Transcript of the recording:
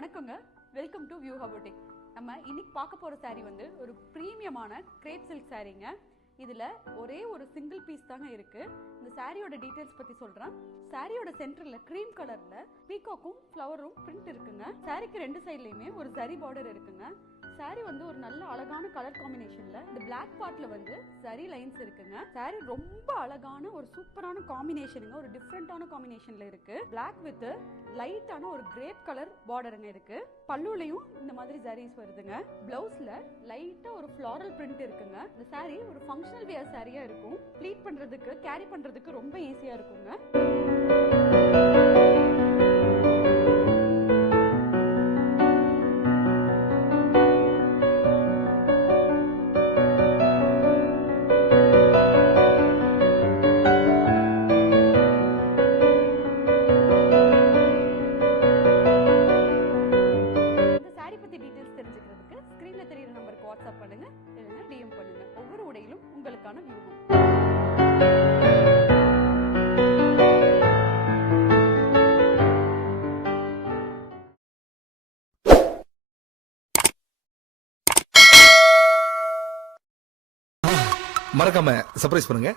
வணக்கங்க, welcome to view ஹபோட்டிக். நம்ம இன்னைக்கு பார்க்க போற saree வந்து ஒரு பிரீமியமான கிரேப் சில்க் சாரீங்க. இதுல ஒரே ஒரு சிங்கிள் பீஸ் தாங்க இருக்கு. இந்த சாரியோட டீடைல்ஸ் பத்தி சொல்றேன். சாரியோட சென்டர்ல கிரீம் கலர்ல பீகாக்கும் ஃப்ளவரும் பிரிண்ட் இருக்குங்க. சாரிக்கு ரெண்டு சைடுலயுமே ஒரு ஜரி பார்டர் இருக்குங்க. சாரி வந்து ஒரு நல்ல அழகான கலர் காம்பினேஷன்ல இந்த பிளாக் பார்ட்ல வந்து ஜரி லைன்ஸ் இருக்குங்க. சாரி ரொம்ப அழகான ஒரு சூப்பரான காம்பினேஷனுங்க, ஒரு டிஃப்ரெண்டான காம்பினேஷன்ல இருக்கு. பிளாக் வித் லைட்டான ஒரு கிரேப் கலர் பார்டருங்க இருக்கு. பல்லுலயும் இந்த மாதிரி ஜரிஸ் வருதுங்க. பிளவுஸ்ல லைட்டா ஒரு ஃப்ளாரல் பிரிண்ட் இருக்குங்க. இந்த சாரி ஒரு ஃபங்க்ஷனல் வியர் சாரியா இருக்கும். ப்ளீட் பண்றதுக்கு கேரி பண்றதுக்கு ரொம்ப ஈஸியா இருக்குங்க. தெரிஞ்சுக்கிறதுக்கு ஸ்கிரீன்ல தெரியுற நம்பருக்கு வாட்ஸ்அப் பண்ணுங்க, இல்லைன்னா டிஎம் பண்ணுங்க. ஒவ்வொரு உடையிலும் உங்களுக்கான வியூகம். மறக்காம சர்ப்ரைஸ் பண்ணுங்க.